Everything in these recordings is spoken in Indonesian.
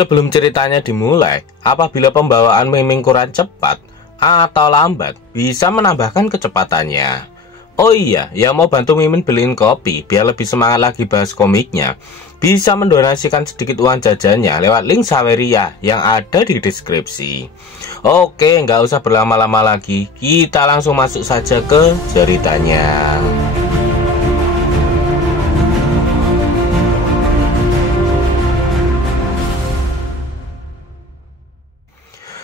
Sebelum ceritanya dimulai, apabila pembawaan Miming kurang cepat atau lambat, bisa menambahkan kecepatannya. Oh iya, yang mau bantu Mimin beliin kopi biar lebih semangat lagi bahas komiknya, bisa mendonasikan sedikit uang jajannya lewat link Saweria yang ada di deskripsi. Oke, nggak usah berlama-lama lagi, kita langsung masuk saja ke ceritanya.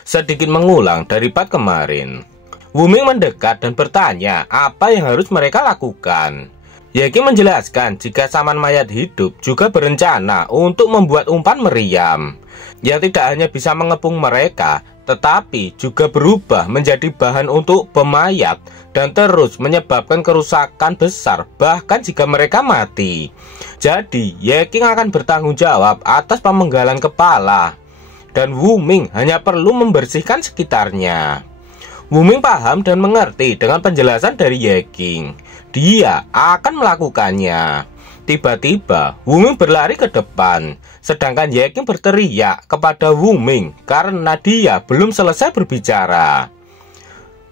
Sedikit mengulang dari part kemarin, Wuming mendekat dan bertanya apa yang harus mereka lakukan. Yeking menjelaskan jika saman mayat hidup juga berencana untuk membuat umpan meriam yang tidak hanya bisa mengepung mereka, tetapi juga berubah menjadi bahan untuk pemayat dan terus menyebabkan kerusakan besar bahkan jika mereka mati. Jadi Yeking akan bertanggung jawab atas pemenggalan kepala, dan Wuming hanya perlu membersihkan sekitarnya. Wuming paham dan mengerti dengan penjelasan dari Yeking. Dia akan melakukannya. Tiba-tiba Wuming berlari ke depan, sedangkan Yeking berteriak kepada Wuming karena dia belum selesai berbicara.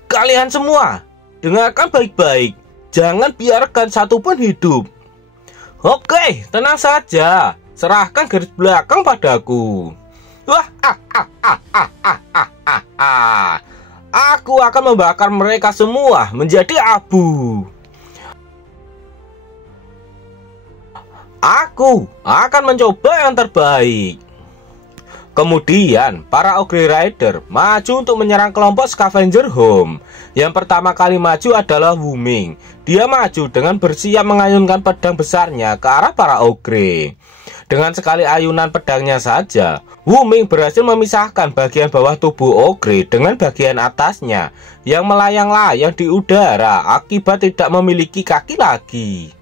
Kalian semua, dengarkan baik-baik. Jangan biarkan satupun hidup. Oke, tenang saja. Serahkan garis belakang padaku. Aku akan membakar mereka semua menjadi abu. Aku akan mencoba yang terbaik. Kemudian para Ogre Rider maju untuk menyerang kelompok Scavenger Home. Yang pertama kali maju adalah Wuming. Dia maju dengan bersiap mengayunkan pedang besarnya ke arah para Ogre. Dengan sekali ayunan pedangnya saja, Wuming berhasil memisahkan bagian bawah tubuh Ogre dengan bagian atasnya yang melayang-layang di udara akibat tidak memiliki kaki lagi.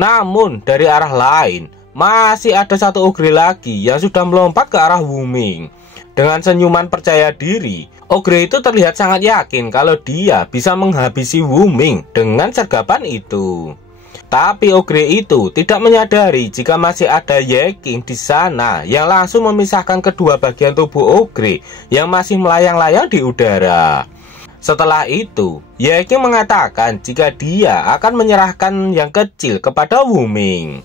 Namun dari arah lain, masih ada satu Ogre lagi yang sudah melompat ke arah Wuming. Dengan senyuman percaya diri, Ogre itu terlihat sangat yakin kalau dia bisa menghabisi Wuming dengan sergapan itu. Tapi Ogre itu tidak menyadari jika masih ada Yeking di sana yang langsung memisahkan kedua bagian tubuh Ogre yang masih melayang-layang di udara. Setelah itu, Yeking mengatakan jika dia akan menyerahkan yang kecil kepada Wuming.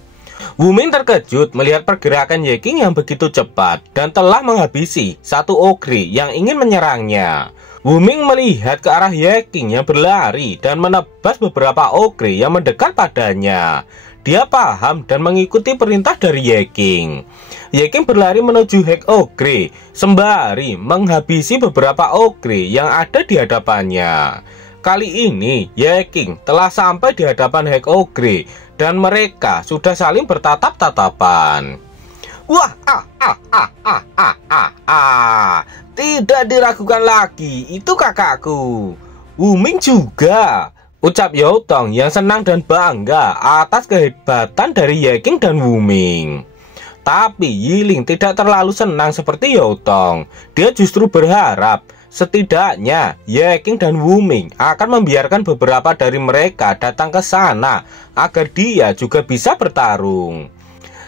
Wuming terkejut melihat pergerakan Yeking yang begitu cepat dan telah menghabisi satu Ogre yang ingin menyerangnya. Wuming melihat ke arah Yeking yang berlari dan menebas beberapa Ogre yang mendekat padanya. Dia paham dan mengikuti perintah dari Yeking. Yeking berlari menuju Hek Ogre sembari menghabisi beberapa Ogre yang ada di hadapannya. Kali ini Yeking telah sampai di hadapan Hek Ogre dan mereka sudah saling bertatap-tatapan. Wah, tidak diragukan lagi, itu kakakku. Wuming juga, ucap Yaotong yang senang dan bangga atas kehebatan dari Yeking dan Wuming. Tapi Yiling tidak terlalu senang seperti Yaotong. Dia justru berharap setidaknya Yeking dan Wuming akan membiarkan beberapa dari mereka datang ke sana agar dia juga bisa bertarung.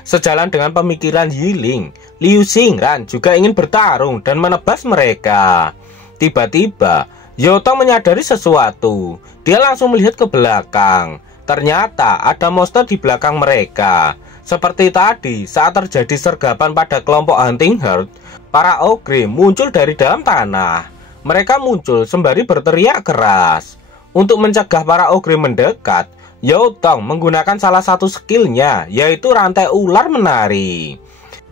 Sejalan dengan pemikiran Yiling, Liu Xingran juga ingin bertarung dan menebas mereka. Tiba-tiba, Yaotong menyadari sesuatu. Dia langsung melihat ke belakang. Ternyata ada monster di belakang mereka. Seperti tadi, saat terjadi sergapan pada kelompok Hunting Herd, para Ogre muncul dari dalam tanah. Mereka muncul sembari berteriak keras. Untuk mencegah para Ogre mendekat, Yaotong menggunakan salah satu skillnya, yaitu rantai ular menari.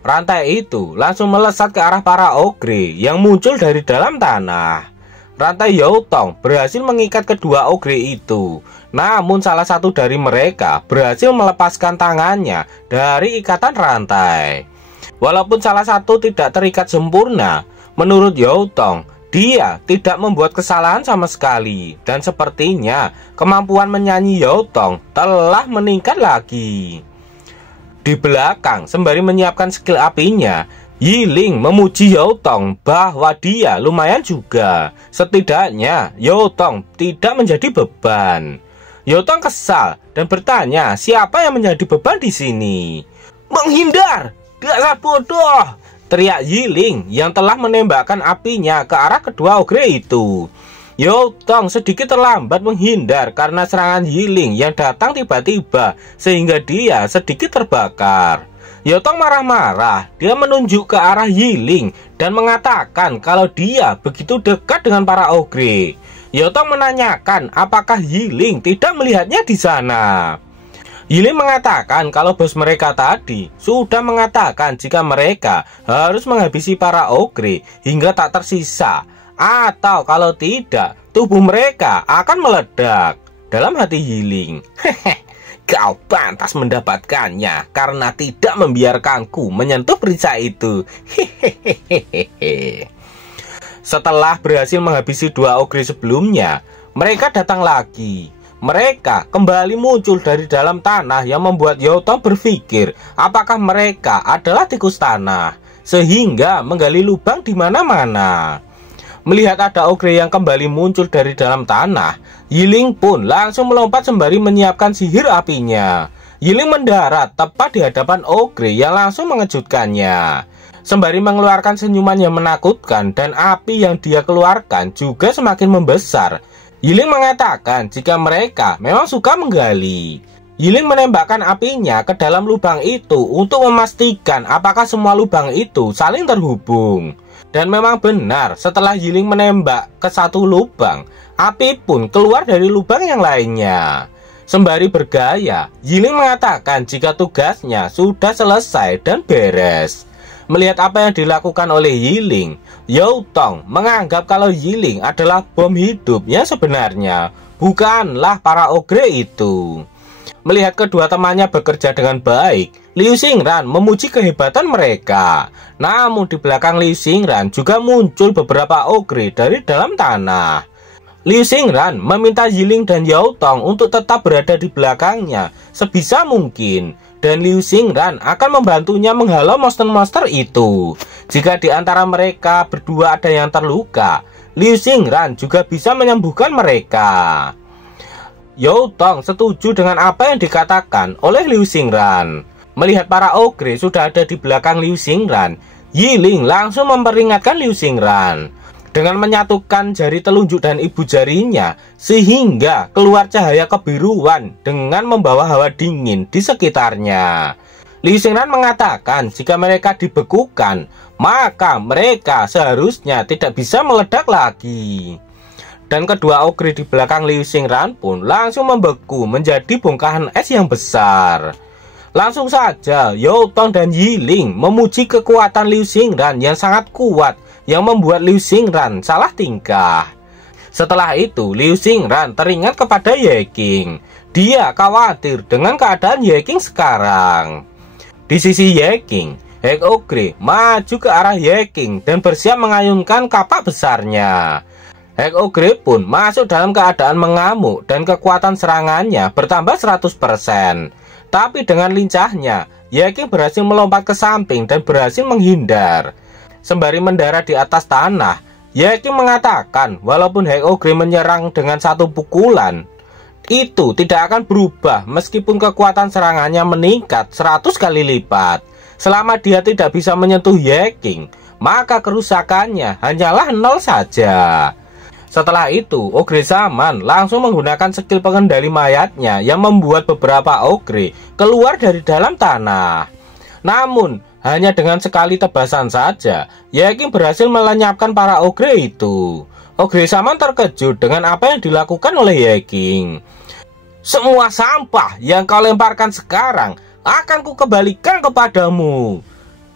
Rantai itu langsung melesat ke arah para Ogre yang muncul dari dalam tanah. Rantai Yaotong berhasil mengikat kedua Ogre itu. Namun salah satu dari mereka berhasil melepaskan tangannya dari ikatan rantai. Walaupun salah satu tidak terikat sempurna, menurut Yaotong, dia tidak membuat kesalahan sama sekali, dan sepertinya kemampuan menyanyi Yaotong telah meningkat lagi. Di belakang, sembari menyiapkan skill apinya, Yiling memuji Yaotong bahwa dia lumayan juga. Setidaknya Yaotong tidak menjadi beban. Yaotong kesal dan bertanya siapa yang menjadi beban di sini. Menghindar, dasar bodoh. teriak Yiling yang telah menembakkan apinya ke arah kedua ogre itu. Youtong sedikit terlambat menghindar karena serangan Yiling yang datang tiba-tiba sehingga dia sedikit terbakar. Youtong marah-marah, dia menunjuk ke arah Yiling dan mengatakan kalau dia begitu dekat dengan para ogre. Youtong menanyakan apakah Yiling tidak melihatnya di sana. Yiling mengatakan kalau bos mereka tadi sudah mengatakan jika mereka harus menghabisi para ogre hingga tak tersisa, atau kalau tidak tubuh mereka akan meledak. Dalam hati Yiling, kau pantas mendapatkannya karena tidak membiarkanku menyentuh perisai itu. Setelah berhasil menghabisi dua ogre sebelumnya, mereka datang lagi. Mereka kembali muncul dari dalam tanah yang membuat Youtong berpikir apakah mereka adalah tikus tanah, sehingga menggali lubang di mana-mana. Melihat ada ogre yang kembali muncul dari dalam tanah, Yiling pun langsung melompat sembari menyiapkan sihir apinya. Yiling mendarat tepat di hadapan ogre yang langsung mengejutkannya. Sembari mengeluarkan senyuman yang menakutkan dan api yang dia keluarkan juga semakin membesar, Yiling mengatakan jika mereka memang suka menggali. Yiling menembakkan apinya ke dalam lubang itu untuk memastikan apakah semua lubang itu saling terhubung. Dan memang benar, setelah Yiling menembak ke satu lubang, api pun keluar dari lubang yang lainnya. Sembari bergaya, Yiling mengatakan jika tugasnya sudah selesai dan beres. Melihat apa yang dilakukan oleh Yiling, Youtong menganggap kalau Yiling adalah bom hidup yang sebenarnya, bukanlah para ogre itu. Melihat kedua temannya bekerja dengan baik, Liu Xingran memuji kehebatan mereka. Namun di belakang Liu Xingran juga muncul beberapa ogre dari dalam tanah. Liu Xingran meminta Yiling dan Youtong untuk tetap berada di belakangnya sebisa mungkin, dan Liu Xingran akan membantunya menghalau monster-monster itu. Jika di antara mereka berdua ada yang terluka, Liu Xingran juga bisa menyembuhkan mereka. Youtong setuju dengan apa yang dikatakan oleh Liu Xingran. Melihat para ogre sudah ada di belakang Liu Xingran, Yiling langsung memperingatkan Liu Xingran dengan menyatukan jari telunjuk dan ibu jarinya sehingga keluar cahaya kebiruan dengan membawa hawa dingin di sekitarnya. Liu Xingran mengatakan jika mereka dibekukan, maka mereka seharusnya tidak bisa meledak lagi. Dan kedua ogre di belakang Liu Xingran pun langsung membeku menjadi bongkahan es yang besar. Langsung saja Youtong dan Yiling memuji kekuatan Liu Xingran yang sangat kuat, yang membuat Liu Xingran salah tingkah. Setelah itu Liu Xingran teringat kepada Ye King. Dia khawatir dengan keadaan Ye King sekarang. Di sisi Ye King, Hek Ogre maju ke arah Ye King dan bersiap mengayunkan kapak besarnya. Hek Ogre pun masuk dalam keadaan mengamuk dan kekuatan serangannya bertambah 100%. Tapi dengan lincahnya, Ye King berhasil melompat ke samping dan berhasil menghindar. Sembari mendarat di atas tanah, Ye King mengatakan walaupun Hek Ogre menyerang dengan satu pukulan, itu tidak akan berubah meskipun kekuatan serangannya meningkat 100 kali lipat. Selama dia tidak bisa menyentuh Ye King, maka kerusakannya hanyalah 0 saja. Setelah itu, ogre zaman langsung menggunakan skill pengendali mayatnya yang membuat beberapa ogre keluar dari dalam tanah. Namun, hanya dengan sekali tebasan saja, Ye King berhasil melenyapkan para ogre itu. Ogre zaman terkejut dengan apa yang dilakukan oleh Ye King. Semua sampah yang kau lemparkan sekarang akan kukembalikan kepadamu.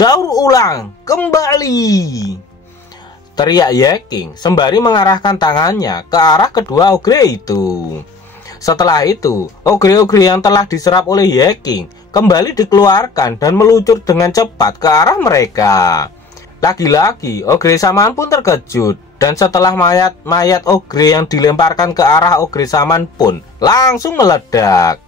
Daur ulang kembali, teriak Ye King sembari mengarahkan tangannya ke arah kedua ogre itu. Setelah itu, ogre-ogre yang telah diserap oleh Ye King kembali dikeluarkan dan meluncur dengan cepat ke arah mereka. Lagi-lagi, ogre saman pun terkejut, dan setelah mayat ogre yang dilemparkan ke arah ogre saman pun langsung meledak.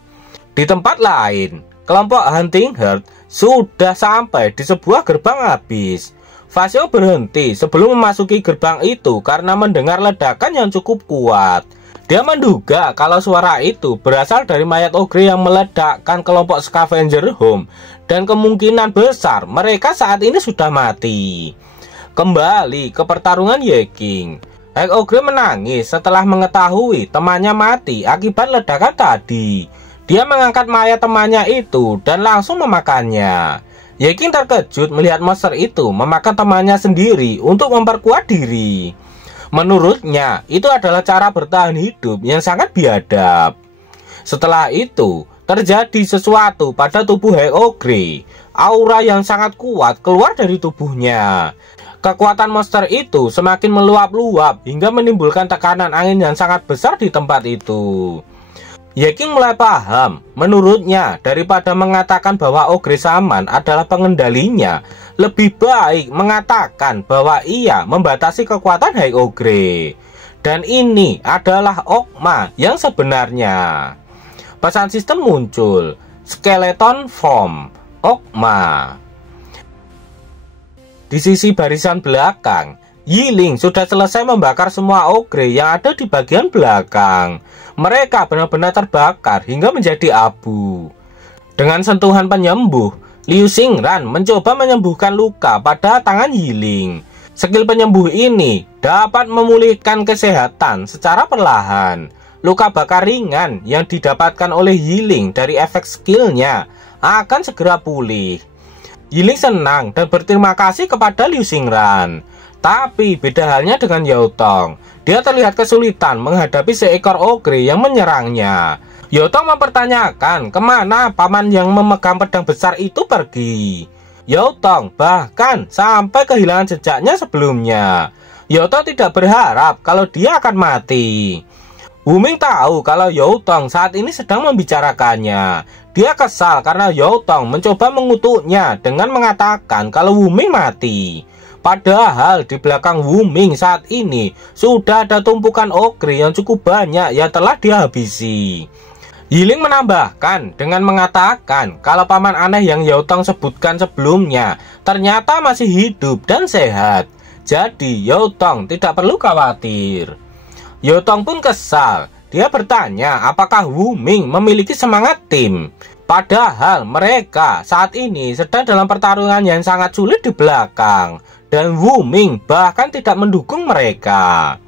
Di tempat lain, kelompok Hunting Herd sudah sampai di sebuah gerbang habis. Fasio berhenti sebelum memasuki gerbang itu karena mendengar ledakan yang cukup kuat. Dia menduga kalau suara itu berasal dari mayat ogre yang meledakkan kelompok scavenger home, dan kemungkinan besar mereka saat ini sudah mati. Kembali ke pertarungan Yeking, Hag Ogre menangis setelah mengetahui temannya mati akibat ledakan tadi. Dia mengangkat mayat temannya itu dan langsung memakannya. Yeking terkejut melihat monster itu memakan temannya sendiri untuk memperkuat diri. Menurutnya, itu adalah cara bertahan hidup yang sangat biadab. Setelah itu, terjadi sesuatu pada tubuh Hag Ogre. Aura yang sangat kuat keluar dari tubuhnya. Kekuatan monster itu semakin meluap-luap hingga menimbulkan tekanan angin yang sangat besar di tempat itu. Yeking mulai paham. Menurutnya, daripada mengatakan bahwa Ogre Shaman adalah pengendalinya, lebih baik mengatakan bahwa ia membatasi kekuatan Hag Ogre. Dan ini adalah Ogma yang sebenarnya. Pesan sistem muncul. Skeleton Form Ogma. Di sisi barisan belakang, Yiling sudah selesai membakar semua ogre yang ada di bagian belakang. Mereka benar-benar terbakar hingga menjadi abu. Dengan sentuhan penyembuh, Liu Xingran mencoba menyembuhkan luka pada tangan Yiling. Skill penyembuh ini dapat memulihkan kesehatan secara perlahan. Luka bakar ringan yang didapatkan oleh Yiling dari efek skillnya akan segera pulih. Yiling senang dan berterima kasih kepada Liu Xingran. Tapi beda halnya dengan Yaotong. Dia terlihat kesulitan menghadapi seekor ogre yang menyerangnya. Yaotong mempertanyakan kemana paman yang memegang pedang besar itu pergi. Yaotong bahkan sampai kehilangan jejaknya sebelumnya. Yaotong tidak berharap kalau dia akan mati. Wuming tahu kalau Yaotong saat ini sedang membicarakannya. Dia kesal karena Yaotong mencoba mengutuknya dengan mengatakan kalau Wuming mati. Padahal di belakang Wuming saat ini sudah ada tumpukan ogre yang cukup banyak yang telah dihabisi. Yiling menambahkan dengan mengatakan kalau paman aneh yang Yaotong sebutkan sebelumnya ternyata masih hidup dan sehat. Jadi Yaotong tidak perlu khawatir. Yaotong pun kesal. Dia bertanya apakah Wuming memiliki semangat tim. Padahal mereka saat ini sedang dalam pertarungan yang sangat sulit di belakang. Dan Wuming bahkan tidak mendukung mereka.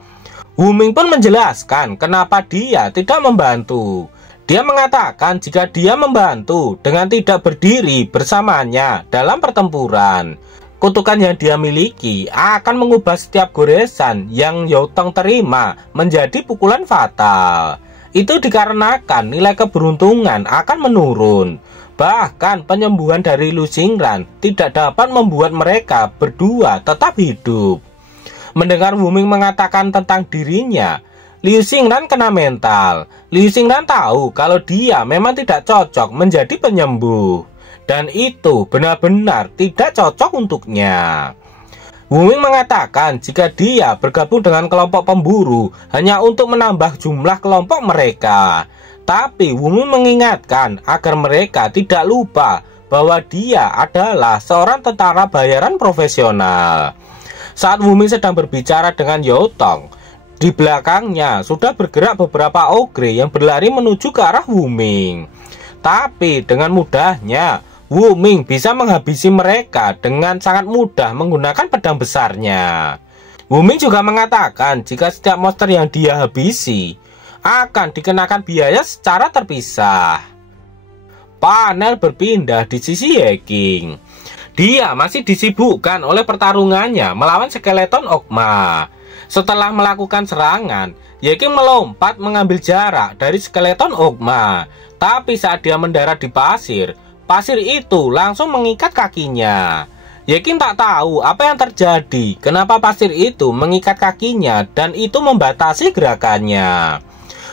Wuming pun menjelaskan kenapa dia tidak membantu. Dia mengatakan jika dia membantu dengan tidak berdiri bersamanya dalam pertempuran, kutukan yang dia miliki akan mengubah setiap goresan yang Yaotong terima menjadi pukulan fatal. Itu dikarenakan nilai keberuntungan akan menurun. Bahkan penyembuhan dari Liu Xingran tidak dapat membuat mereka berdua tetap hidup. Mendengar Wuming mengatakan tentang dirinya, Liu Xingran kena mental. Liu Xingran tahu kalau dia memang tidak cocok menjadi penyembuh. Dan itu benar-benar tidak cocok untuknya. Wuming mengatakan jika dia bergabung dengan kelompok pemburu hanya untuk menambah jumlah kelompok mereka. Tapi Wuming mengingatkan agar mereka tidak lupa bahwa dia adalah seorang tentara bayaran profesional. Saat Wuming sedang berbicara dengan Yaotong, di belakangnya sudah bergerak beberapa ogre yang berlari menuju ke arah Wuming. Tapi dengan mudahnya Wuming bisa menghabisi mereka dengan sangat mudah menggunakan pedang besarnya. Wuming juga mengatakan jika setiap monster yang dia habisi akan dikenakan biaya secara terpisah. Panel berpindah di sisi Yeking. Dia masih disibukkan oleh pertarungannya melawan skeleton Ogma. Setelah melakukan serangan, Yeking melompat mengambil jarak dari skeleton Ogma. Tapi saat dia mendarat di pasir, pasir itu langsung mengikat kakinya. Yeking tak tahu apa yang terjadi, kenapa pasir itu mengikat kakinya dan itu membatasi gerakannya.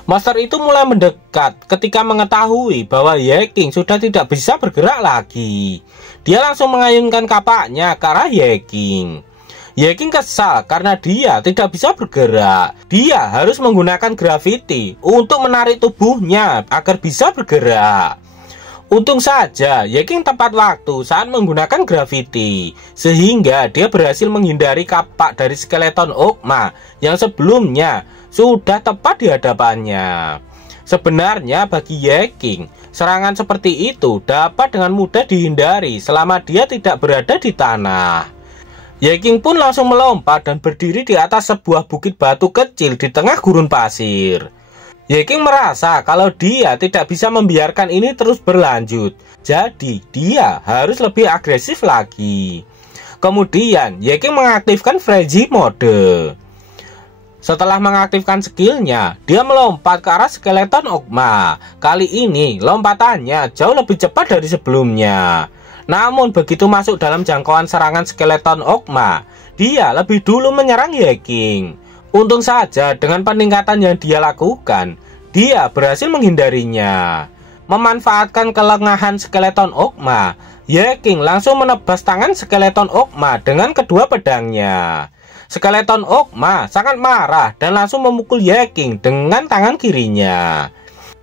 Monster itu mulai mendekat ketika mengetahui bahwa Yeking sudah tidak bisa bergerak lagi. Dia langsung mengayunkan kapaknya ke arah Yeking. Yeking kesal karena dia tidak bisa bergerak. Dia harus menggunakan gravity untuk menarik tubuhnya agar bisa bergerak. Untung saja Yeking tepat waktu saat menggunakan gravity, sehingga dia berhasil menghindari kapak dari skeleton Ogma yang sebelumnya sudah tepat di hadapannya. Sebenarnya bagi Yeking, serangan seperti itu dapat dengan mudah dihindari selama dia tidak berada di tanah. Yeking pun langsung melompat dan berdiri di atas sebuah bukit batu kecil di tengah gurun pasir. Yeking merasa kalau dia tidak bisa membiarkan ini terus berlanjut, jadi dia harus lebih agresif lagi. Kemudian Yeking mengaktifkan Frenzy Mode. Setelah mengaktifkan skillnya, dia melompat ke arah skeleton Ogma. Kali ini lompatannya jauh lebih cepat dari sebelumnya. Namun begitu masuk dalam jangkauan serangan skeleton Ogma, dia lebih dulu menyerang Yeking. Untung saja dengan peningkatan yang dia lakukan, dia berhasil menghindarinya. Memanfaatkan kelengahan skeleton Ogma, Yeking langsung menebas tangan skeleton Ogma dengan kedua pedangnya. Skeleton Ogma sangat marah dan langsung memukul Yeking dengan tangan kirinya.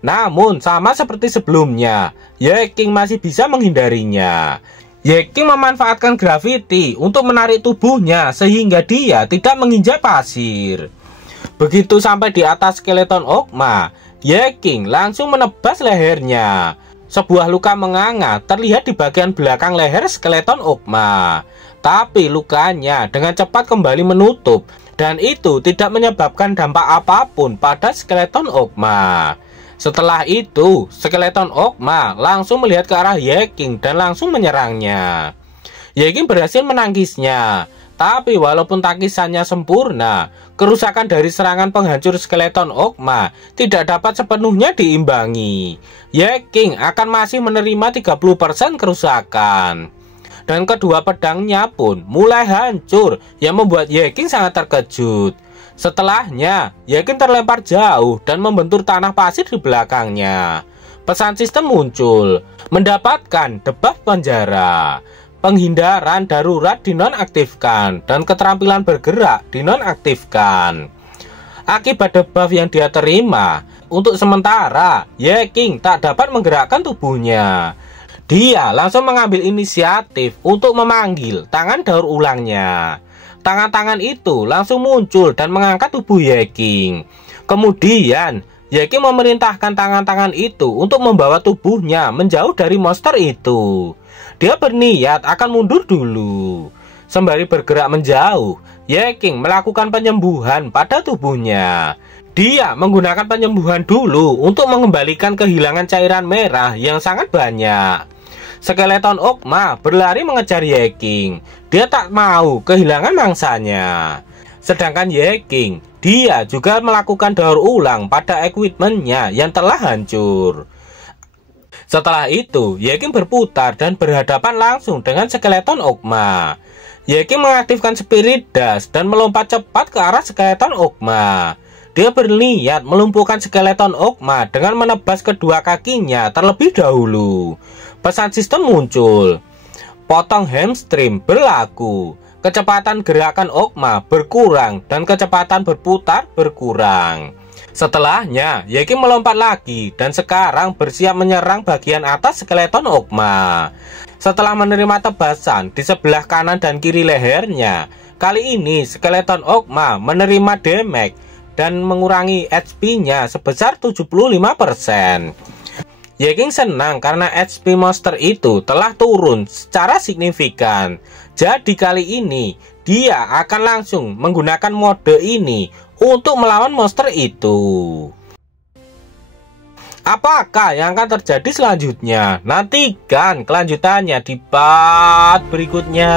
Namun sama seperti sebelumnya, Yeking masih bisa menghindarinya. Yeking memanfaatkan gravity untuk menarik tubuhnya sehingga dia tidak menginjak pasir. Begitu sampai di atas skeleton Ogma, Yeking langsung menebas lehernya. Sebuah luka menganga terlihat di bagian belakang leher skeleton Ogma. Tapi lukanya dengan cepat kembali menutup dan itu tidak menyebabkan dampak apapun pada skeleton Ogma. Setelah itu, skeleton Ogma langsung melihat ke arah Yeking dan langsung menyerangnya. Yeking berhasil menangkisnya, tapi walaupun tangkisannya sempurna, kerusakan dari serangan penghancur skeleton Ogma tidak dapat sepenuhnya diimbangi. Yeking akan masih menerima 30% kerusakan. Dan kedua pedangnya pun mulai hancur yang membuat Yeking sangat terkejut. Setelahnya, Yeking terlempar jauh dan membentur tanah pasir di belakangnya. Pesan sistem muncul, mendapatkan debuff penjara. Penghindaran darurat dinonaktifkan dan keterampilan bergerak dinonaktifkan. Akibat debuff yang dia terima, untuk sementara Yeking tak dapat menggerakkan tubuhnya. Dia langsung mengambil inisiatif untuk memanggil tangan daur ulangnya. Tangan-tangan itu langsung muncul dan mengangkat tubuh Yeking. Kemudian Yeking memerintahkan tangan-tangan itu untuk membawa tubuhnya menjauh dari monster itu. Dia berniat akan mundur dulu. Sembari bergerak menjauh, Yeking melakukan penyembuhan pada tubuhnya. Dia menggunakan penyembuhan dulu untuk mengembalikan kehilangan cairan merah yang sangat banyak. Skeleton Ogma berlari mengejar Yeking. Dia tak mau kehilangan mangsanya. Sedangkan Yeking, dia juga melakukan daur ulang pada equipmentnya yang telah hancur. Setelah itu, Yeking berputar dan berhadapan langsung dengan skeleton Ogma. Yeking mengaktifkan Spirit Dash dan melompat cepat ke arah skeleton Ogma. Dia berniat melumpuhkan skeleton Ogma dengan menebas kedua kakinya terlebih dahulu. Pesan sistem muncul. Potong hamstring berlaku. Kecepatan gerakan Ogma berkurang dan kecepatan berputar berkurang. Setelahnya, Yeking melompat lagi dan sekarang bersiap menyerang bagian atas skeleton Ogma. Setelah menerima tebasan di sebelah kanan dan kiri lehernya, kali ini skeleton Ogma menerima damage dan mengurangi HP-nya sebesar 75%. Yeking senang karena HP monster itu telah turun secara signifikan. Jadi kali ini dia akan langsung menggunakan mode ini untuk melawan monster itu. Apakah yang akan terjadi selanjutnya? Nantikan kelanjutannya di part berikutnya.